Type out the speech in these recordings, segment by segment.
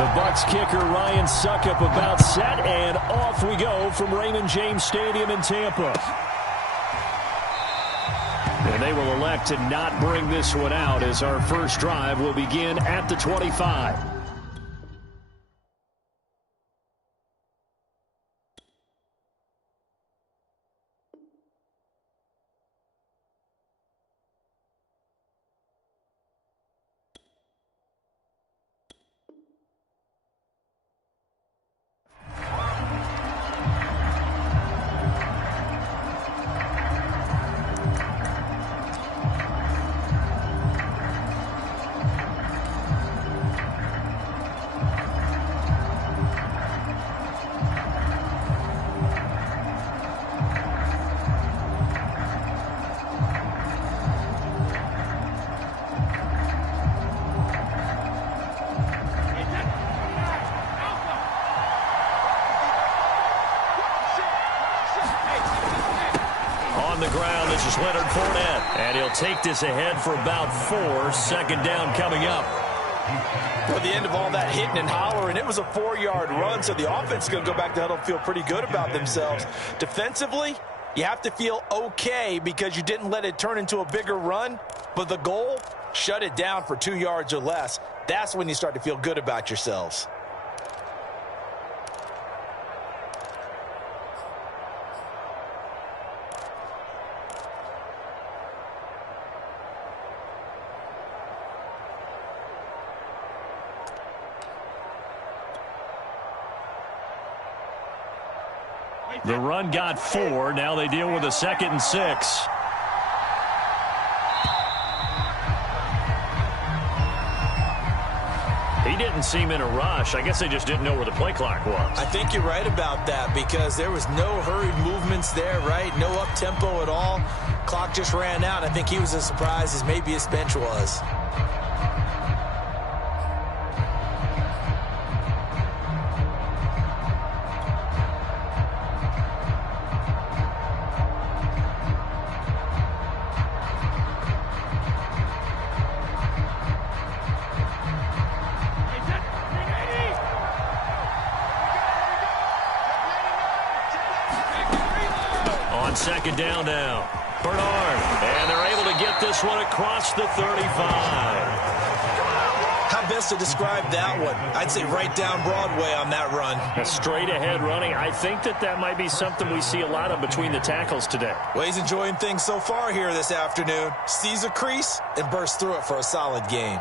The Bucs kicker Ryan Suckup about set, and off we go from Raymond James Stadium in Tampa. And they will elect to not bring this one out as our first drive will begin at the 25. And he'll take this ahead for about 4. Second down coming up. Well, the end of all that hitting and hollering, it was a 4-yard run, so the offense is going to go back to huddle and feel pretty good about themselves. Defensively, you have to feel okay because you didn't let it turn into a bigger run, but the goal, shut it down for 2 yards or less. That's when you start to feel good about yourselves. The run got 4. Now they deal with a 2nd and 6. He didn't seem in a rush. I guess they just didn't know where the play clock was. I think you're right about that because there was no hurried movements there, right? No up-tempo at all. Clock just ran out. I think he was as surprised as maybe his bench was. Second down now. Bernard. And they're able to get this one across the 35. How best to describe that one? I'd say right down Broadway on that run. A straight ahead running. I think that might be something we see a lot of between the tackles today. Well, he's enjoying things so far here this afternoon. Sees a crease and bursts through it for a solid gain.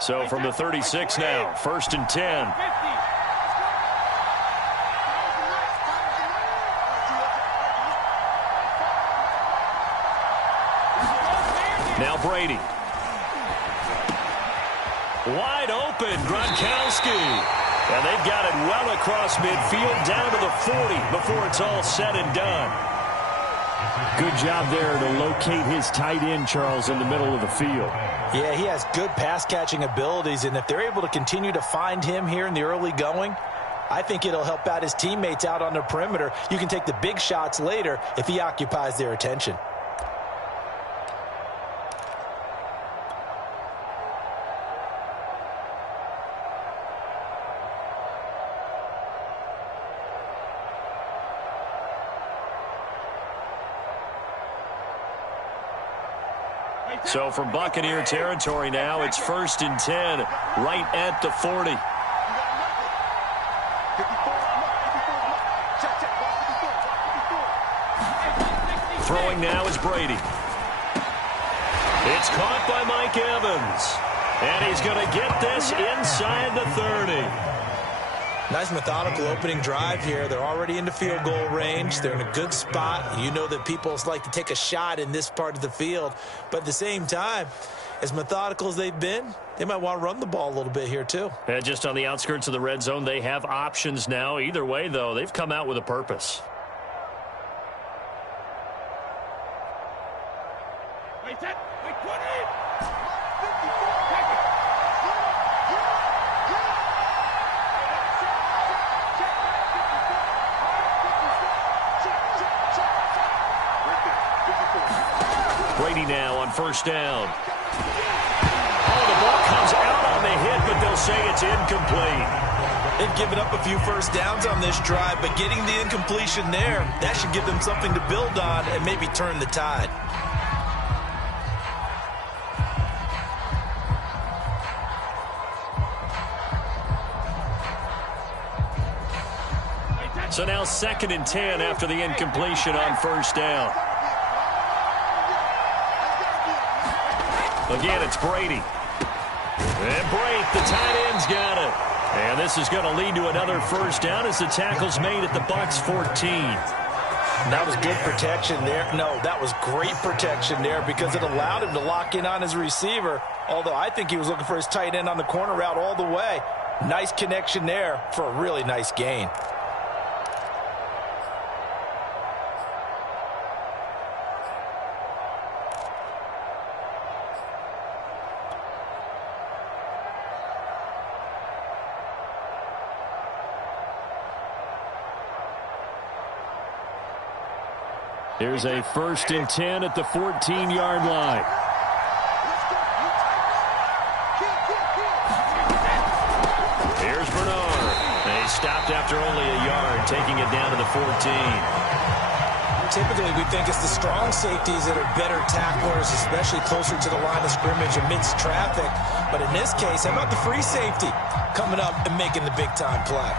So from the 36 now, 1st and 10. Now Brady. Wide open, Gronkowski. And they've got it well across midfield, down to the 40 before it's all said and done. Good job there to locate his tight end, Charles, in the middle of the field. Yeah, he has good pass-catching abilities, and if they're able to continue to find him here in the early going, I think it'll help out his teammates out on the perimeter. You can take the big shots later if he occupies their attention. So from Buccaneer territory now, it's 1st and 10, right at the 40. Throwing now is Brady. It's caught by Mike Evans. And he's going to get this inside the 30. Nice methodical opening drive here. They're already into field goal range. They're in a good spot. You know that people like to take a shot in this part of the field. But at the same time, as methodical as they've been, they might want to run the ball a little bit here too. And just on the outskirts of the red zone, they have options now. Either way, though, they've come out with a purpose. Brady now on first down. Oh, the ball comes out on the hit, but they'll say it's incomplete. They've given up a few first downs on this drive, but getting the incompletion there, that should give them something to build on and maybe turn the tide. So now 2nd and 10 after the incompletion on first down. Again, it's Brady. And Brady, the tight end's got it. And this is going to lead to another first down as the tackle's made at the Bucs 14. That was good protection there. No, that was great protection there because it allowed him to lock in on his receiver, although I think he was looking for his tight end on the corner route all the way. Nice connection there for a really nice gain. Here's a 1st and 10 at the 14-yard line. Here's Bernard. They stopped after only a yard, taking it down to the 14. Typically, we think it's the strong safeties that are better tacklers, especially closer to the line of scrimmage amidst traffic. But in this case, how about the free safety coming up and making the big-time play?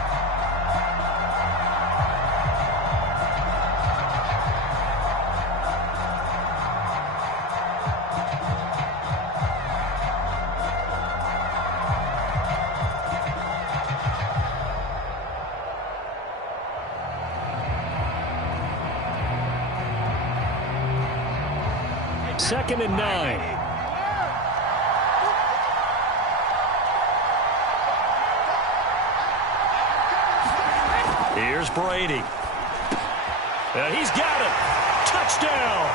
Second and 9. Here's Brady. And he's got it. Touchdown.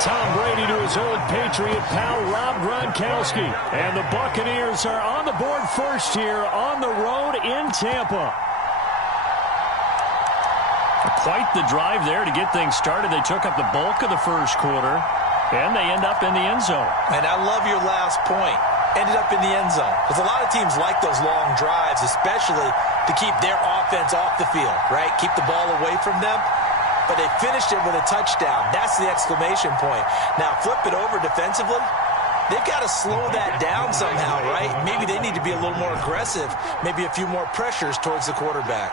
Tom Brady to his old Patriot pal, Rob Gronkowski. And the Buccaneers are on the board first here on the road in Tampa. Quite the drive there to get things started. They took up the bulk of the first quarter. And they end up in the end zone. And I love your last point. Ended up in the end zone. Because a lot of teams like those long drives, especially to keep their offense off the field, right? Keep the ball away from them. But they finished it with a touchdown. That's the exclamation point. Now, flip it over defensively. They've got to slow that down somehow, right? Maybe they need to be a little more aggressive. Maybe a few more pressures towards the quarterback.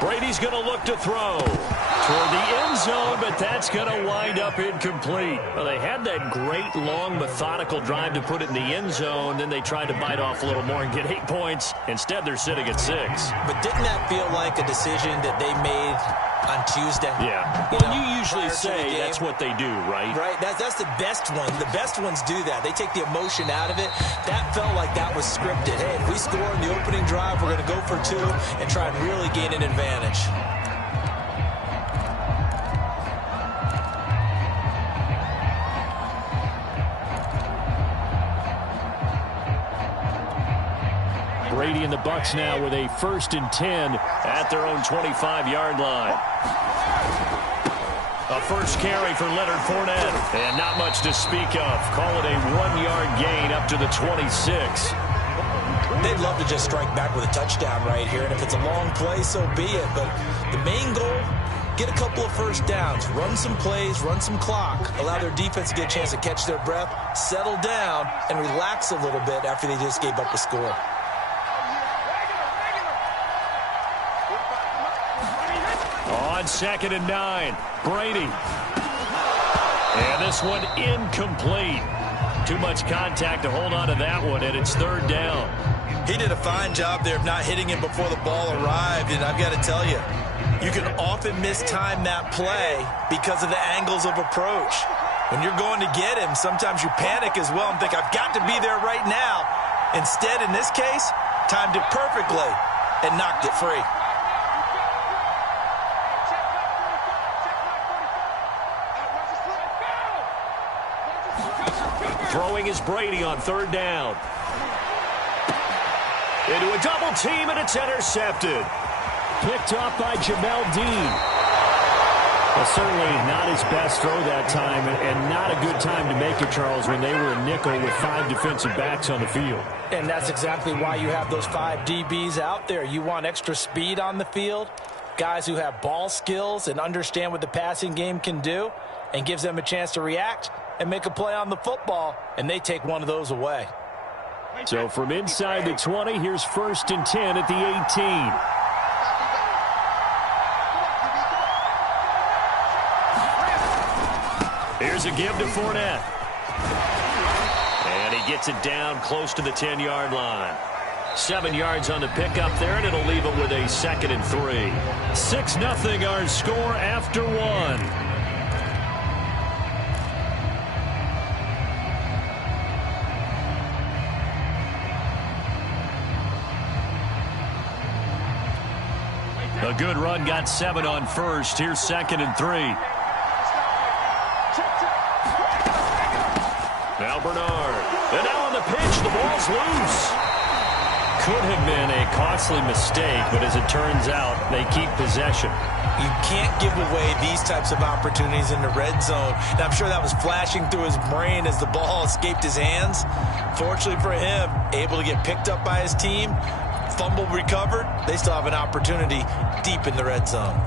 Brady's going to look to throw toward the end zone, but that's going to wind up incomplete. Well, they had that great, long, methodical drive to put it in the end zone. Then they tried to bite off a little more and get 8 points. Instead, they're sitting at 6. But didn't that feel like a decision that they made on Tuesday? Yeah. You usually say that's what they do, right? Right. That's the best one. The best ones do that. They take the emotion out of it. That felt like that was scripted. Hey, if we score in the opening drive, we're going to go for 2 and try and really gain an advantage. Brady and the Bucs now with a 1st and 10 at their own 25-yard line. A first carry for Leonard Fournette, and not much to speak of. Call it a 1-yard gain up to the 26. They'd love to just strike back with a touchdown right here, and if it's a long play, so be it. But the main goal, get a couple of first downs, run some plays, run some clock, allow their defense to get a chance to catch their breath, settle down, and relax a little bit after they just gave up a score. On 2nd and 9, Brady. And this one incomplete. Too much contact to hold on to that one, and it's 3rd down. He did a fine job there of not hitting him before the ball arrived, and I've got to tell you, you can often mistime that play because of the angles of approach. When you're going to get him, sometimes you panic as well and think, I've got to be there right now. Instead, in this case, timed it perfectly and knocked it free. Throwing is Brady on 3rd down. Into a double team, and it's intercepted. Picked off by Jamel Dean. Well, certainly not his best throw that time, and not a good time to make it, Charles, when they were a nickel with 5 defensive backs on the field. And that's exactly why you have those 5 DBs out there. You want extra speed on the field, guys who have ball skills and understand what the passing game can do, and gives them a chance to react and make a play on the football, and they take one of those away. So from inside the 20, here's 1st and 10 at the 18. Here's a give to Fournette. And he gets it down close to the 10-yard line. 7 yards on the pickup there, and it'll leave it with a 2nd and 3. 6-0 our score after 1. A good run, got 7 on first. Here's 2nd and 3. Now Bernard. And now on the pitch, the ball's loose. Could have been a costly mistake, but as it turns out, they keep possession. You can't give away these types of opportunities in the red zone. And I'm sure that was flashing through his brain as the ball escaped his hands. Fortunately for him, able to get picked up by his team, fumble recovered. They still have an opportunity deep in the red zone.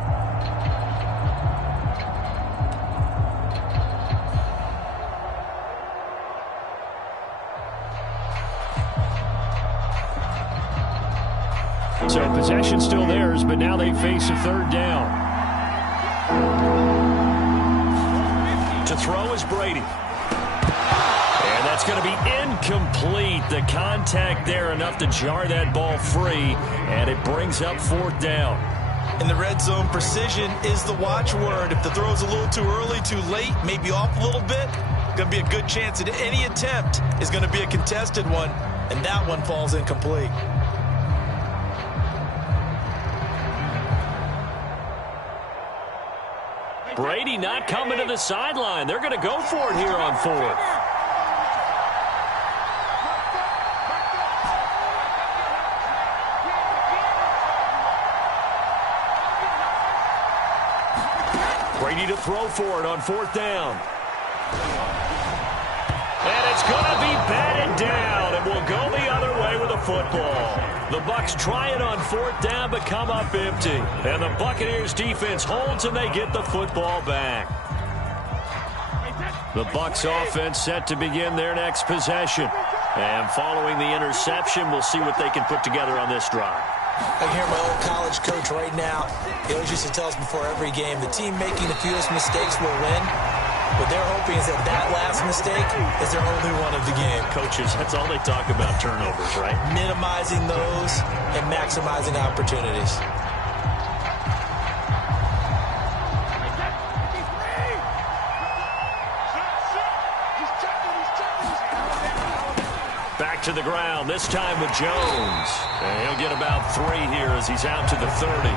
So possession still theirs, but now they face a 3rd down. To throw is Brady. And that's going to be incomplete. The contact there enough to jar that ball free, and it brings up 4th down. In the red zone, precision is the watchword. If the throw's a little too early, too late, maybe off a little bit, going to be a good chance that any attempt is going to be a contested one, and that one falls incomplete. Brady not coming to the sideline. They're going to go for it here on 4th. Brady to throw for it on 4th down. And it's going to be batted down, and we'll go the other way with the football. The Bucs try it on 4th down, but come up empty. And the Buccaneers defense holds, and they get the football back. The Bucs offense set to begin their next possession. And following the interception, we'll see what they can put together on this drive. I hear my old college coach right now. He always used to tell us before every game, the team making the fewest mistakes will win. What they're hoping is that that last mistake is their only one of the game. Coaches, that's all they talk about, turnovers, right? Minimizing those and maximizing opportunities. Back to the ground, this time with Jones. And he'll get about 3 here as he's out to the 30.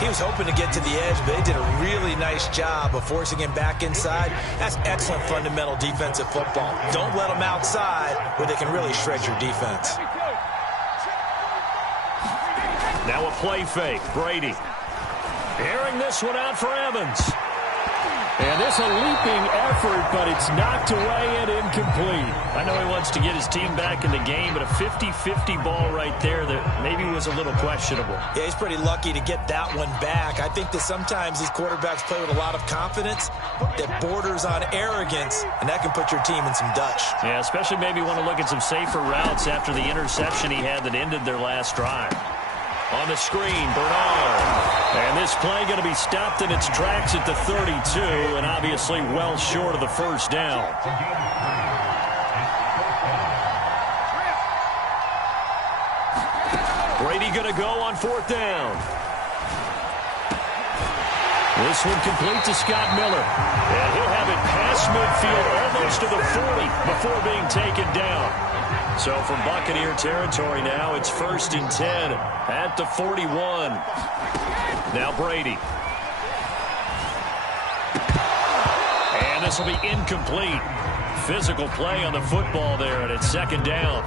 He was hoping to get to the edge, but they did a really nice job of forcing him back inside. That's excellent fundamental defensive football. Don't let them outside where they can really shred your defense. Now a play fake. Brady airing this one out for Evans. And this a leaping effort, but it's knocked away and incomplete. I know he wants to get his team back in the game, but a 50-50 ball right there that maybe was a little questionable. Yeah, he's pretty lucky to get that one back. I think that sometimes these quarterbacks play with a lot of confidence that borders on arrogance, and that can put your team in some Dutch. Yeah, especially maybe want to look at some safer routes after the interception he had that ended their last drive. On the screen, Bernard. And this play going to be stopped in its tracks at the 32, and obviously well short of the 1st down. Brady going to go on 4th down. This one complete to Scott Miller. And he'll have it past midfield almost to the 40 before being taken down. So from Buccaneer territory now, it's 1st and 10 at the 41. Now Brady. And this will be incomplete. Physical play on the football there, and it's 2nd down.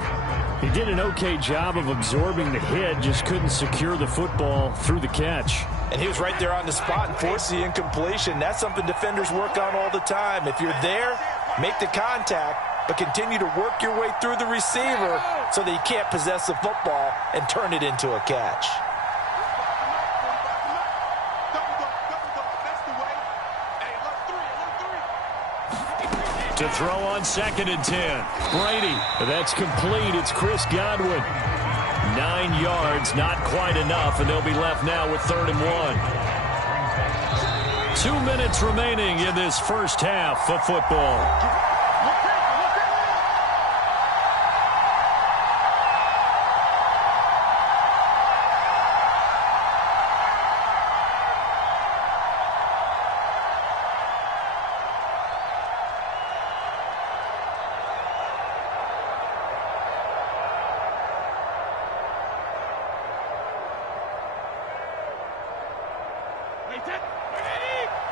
He did an okay job of absorbing the hit, just couldn't secure the football through the catch. And he was right there on the spot and forced the incompletion. That's something defenders work on all the time. If you're there, make the contact, but continue to work your way through the receiver so that you can't possess the football and turn it into a catch. To throw on 2nd and 10. Brady, that's complete. It's Chris Godwin. 9 yards, not quite enough, and they'll be left now with 3rd and 1. 2 minutes remaining in this first half of football.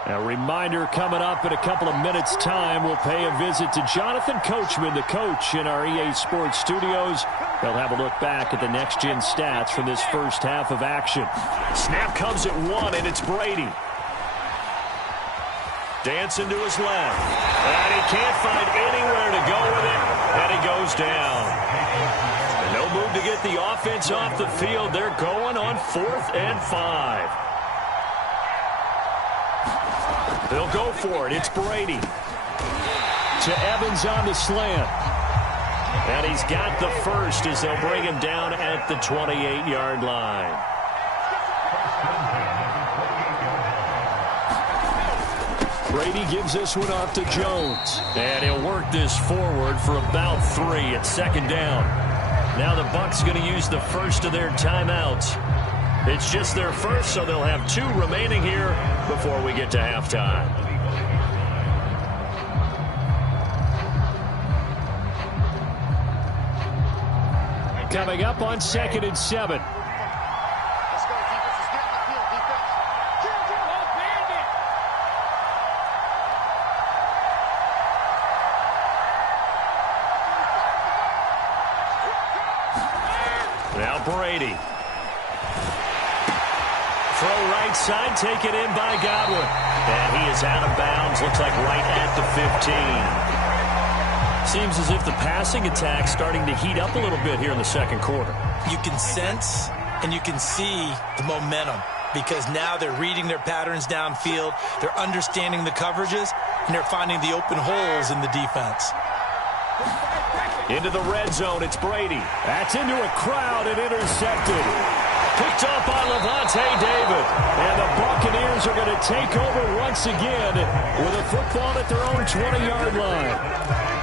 A reminder coming up in a couple of minutes' time. We'll pay a visit to Jonathan Coachman, the coach in our EA Sports studios. They'll have a look back at the next-gen stats from this first half of action. Snap comes at 1, and it's Brady. Dancing to his left. And he can't find anywhere to go with it, and he goes down. And no move to get the offense off the field. They're going on 4th and 5. They'll go for it. It's Brady. To Evans on the slant. And he's got the first as they'll bring him down at the 28-yard line. Brady gives this one off to Jones. And he'll work this forward for about 3 at 2nd down. Now the Bucs going to use the first of their timeouts. It's just their first, so they'll have 2 remaining here before we get to halftime. Coming up on 2nd and 7. Let's go, defense. Get the field, defense. Now Brady. Throw right side, taken in by Godwin. And he is out of bounds, looks like right at the 15. Seems as if the passing attack's starting to heat up a little bit here in the second quarter. You can sense and you can see the momentum because now they're reading their patterns downfield, they're understanding the coverages, and they're finding the open holes in the defense. Into the red zone, it's Brady. That's into a crowd and intercepted. Picked up by Levante David. And the Buccaneers are going to take over once again with a football at their own 20-yard line.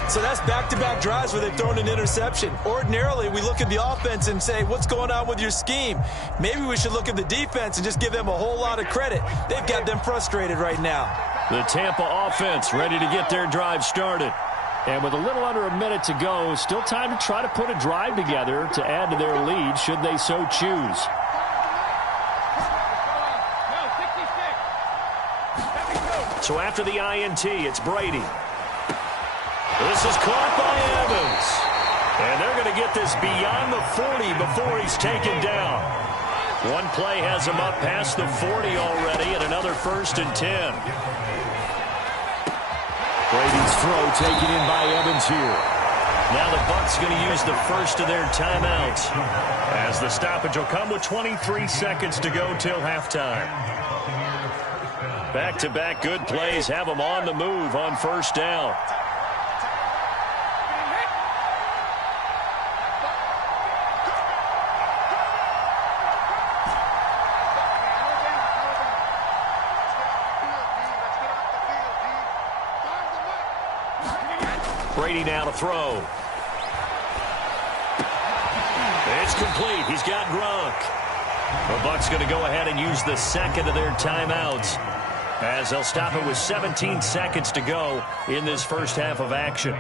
So that's back-to-back drives where they've thrown an interception. Ordinarily, we look at the offense and say, what's going on with your scheme? Maybe we should look at the defense and just give them a whole lot of credit. They've got them frustrated right now. The Tampa offense ready to get their drive started. And with a little under a minute to go, still time to try to put a drive together to add to their lead should they so choose. So after the INT, it's Brady. This is caught by Evans. And they're going to get this beyond the 40 before he's taken down. One play has him up past the 40 already, and another 1st and 10. Brady's throw taken in by Evans here. Now the Bucs going to use the first of their timeouts as the stoppage will come with 23 seconds to go till halftime. Back-to-back good plays have them on the move on 1st down. Brady now to throw. It's complete. He's got Gronk. The Bucs going to go ahead and use the second of their timeouts as they'll stop it with 17 seconds to go in this first half of action.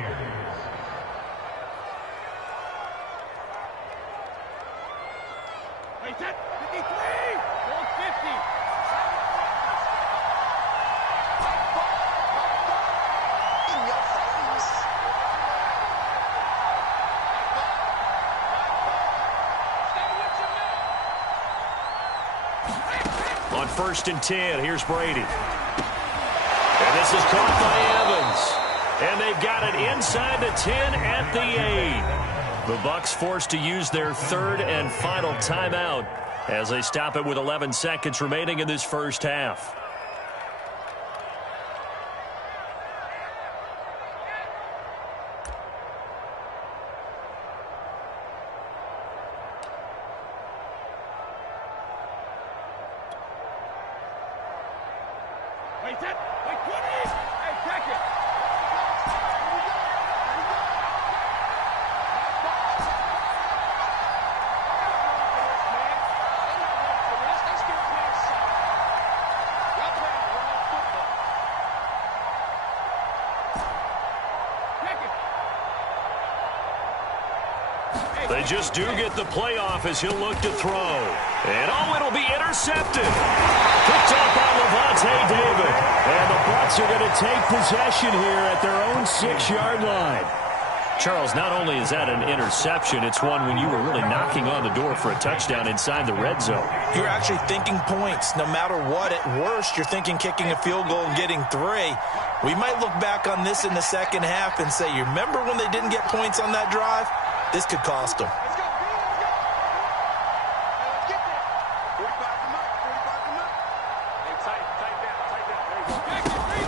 On 1st and 10, here's Brady. And this is caught by Evans. And they've got it inside the 10 at the 8. The Bucs forced to use their 3rd and final timeout as they stop it with 11 seconds remaining in this first half. They just do get the playoff as he'll look to throw. And, it'll be intercepted. Picked up by Levante David. And the Bucs are going to take possession here at their own 6-yard line. Charles, not only is that an interception, it's one when you were really knocking on the door for a touchdown inside the red zone. You're actually thinking points. No matter what, at worst, you're thinking kicking a field goal and getting 3. We might look back on this in the second half and say, you remember when they didn't get points on that drive? This could cost them.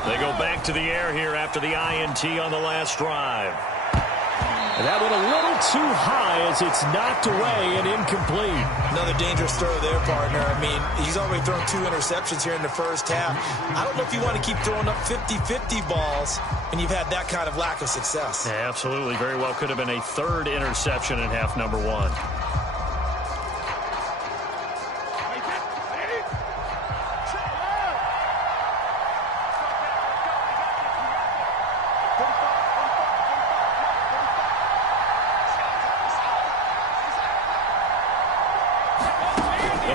They go back to the air here after the INT on the last drive. And that went a little too high as it's knocked away and incomplete. Another dangerous throw there, partner. I mean, he's already thrown 2 interceptions here in the first half. I don't know if you want to keep throwing up 50-50 balls and you've had that kind of lack of success. Yeah, absolutely. Very well could have been a 3rd interception in half number 1.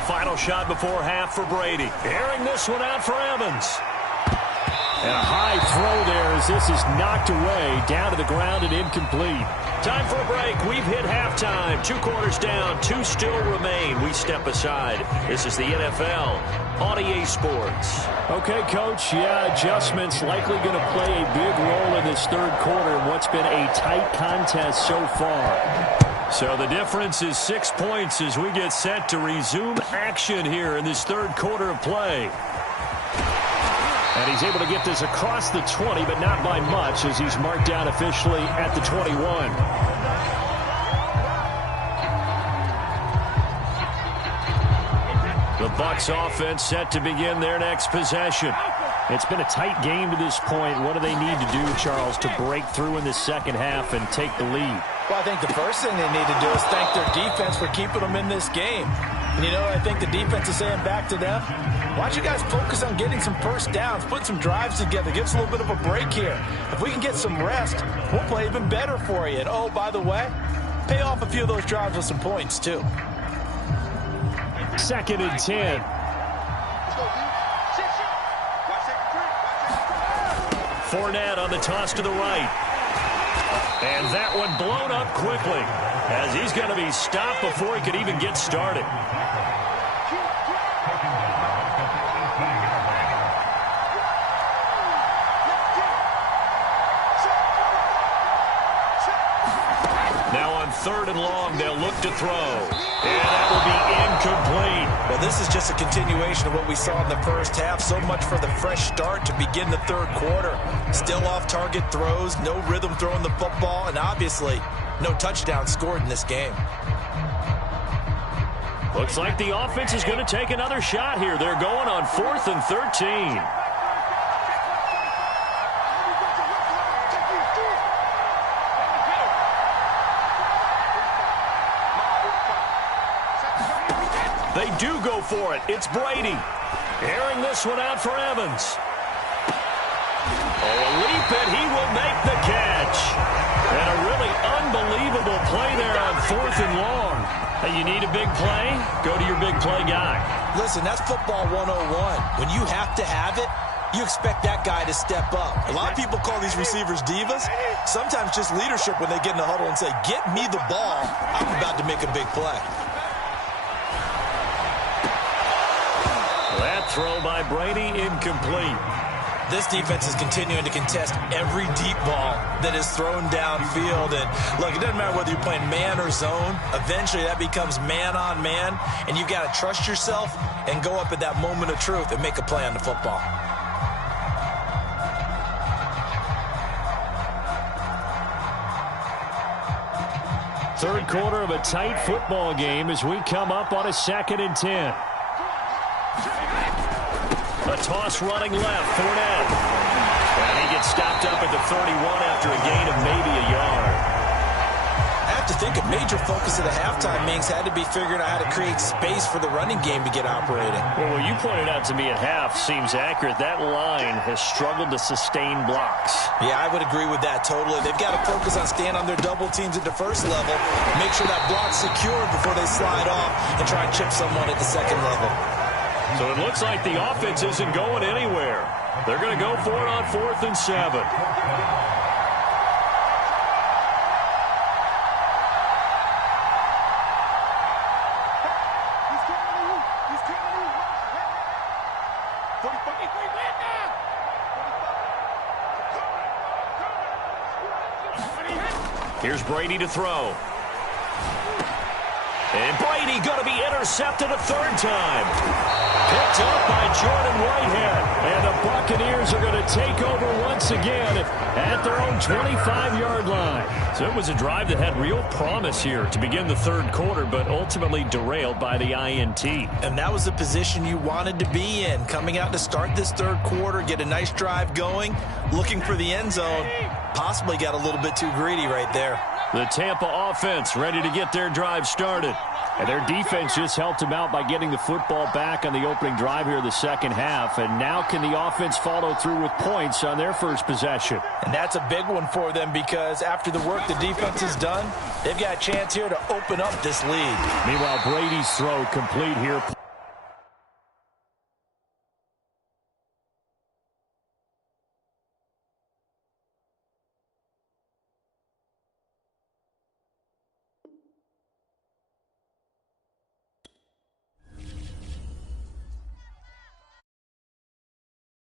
Final shot before half for Brady. Airing this one out for Evans. And a high throw there as this is knocked away, down to the ground and incomplete. Time for a break. We've hit halftime. 2 quarters down, 2 still remain. We step aside. This is the NFL on EA Sports. Okay, Coach. Yeah, adjustments likely going to play a big role in this 3rd quarter in what's been a tight contest so far. So the difference is 6 points as we get set to resume action here in this 3rd quarter of play. And he's able to get this across the 20, but not by much as he's marked down officially at the 21. The Bucs offense set to begin their next possession. It's been a tight game to this point. What do they need to do, Charles, to break through in the second half and take the lead? Well, I think the first thing they need to do is thank their defense for keeping them in this game. And, you know, I think the defense is saying back to them, why don't you guys focus on getting some first downs, put some drives together, give us a little bit of a break here. If we can get some rest, we'll play even better for you. And, oh, by the way, pay off a few of those drives with some points, too. 2nd and 10. Fournette on the toss to the right. And that one blown up quickly as he's going to be stopped before he could even get started. Now on 3rd and long, they'll look to throw. And that will be incomplete. Well, this is just a continuation of what we saw in the first half. So much for the fresh start to begin the 3rd quarter. Still off-target throws, no rhythm throwing the football, and obviously no touchdown scored in this game. Looks like the offense is going to take another shot here. They're going on 4th and 13. They do go for it. It's Brady. Airing this one out for Evans. Oh, a leap, and he will make the catch. And a really unbelievable play there on 4th and long. Hey, you need a big play? Go to your big play guy. Listen, that's football 101. When you have to have it, you expect that guy to step up. A lot of people call these receivers divas. Sometimes just leadership when they get in the huddle and say, get me the ball. I'm about to make a big play. throw by Brady, incomplete. This defense is continuing to contest every deep ball that is thrown downfield. And, look, it doesn't matter whether you're playing man or zone. Eventually, that becomes man-on-man, and you've got to trust yourself and go up at that moment of truth and make a play on the football. Third quarter of a tight football game as we come up on a 2nd and 10. A toss running left, Fournette. And he gets stopped up at the 31 after a gain of maybe a yard. I have to think a major focus of the halftime meetings had to be figuring out how to create space for the running game to get operating. Well, what you pointed out to me at half seems accurate. That line has struggled to sustain blocks. Yeah, I would agree with that totally. They've got to focus on staying on their double teams at the first level, make sure that block's secured before they slide off and try and chip someone at the second level. So it looks like the offense isn't going anywhere. They're going to go for it on 4th and 7. Here's Brady to throw. And Brady going to be intercepted a 3rd time. Picked up by Jordan Whitehead. And the Buccaneers are going to take over once again at their own 25-yard line. So it was a drive that had real promise here to begin the 3rd quarter, but ultimately derailed by the INT. And that was the position you wanted to be in. Coming out to start this 3rd quarter, get a nice drive going, looking for the end zone. Possibly got a little bit too greedy right there. The Tampa offense ready to get their drive started. And their defense just helped them out by getting the football back on the opening drive here in the 2nd half. And now can the offense follow through with points on their first possession? And that's a big one for them because after the work the defense has done, they've got a chance here to open up this lead. Meanwhile, Brady's throw complete here.